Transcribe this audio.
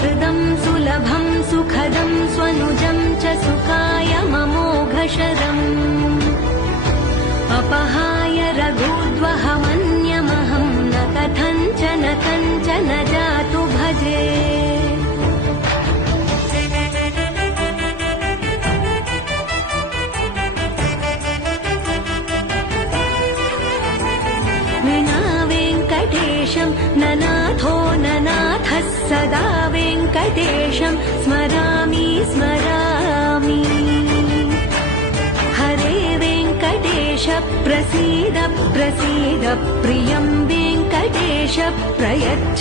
सुहृदं सुलभं सुखदं स्वनुजं च सुखाय ममोघशरम् अपहाय रघुद्वहमन्यमहं न कथञ्चन कञ्चन जातु भजे ननाथो ननाथः सदा वेङ्कटेशं स्मरामि स्मरामि हरे वेङ्कटेश प्रसीद प्रसीद प्रियं वेङ्कटेश प्रयच्छ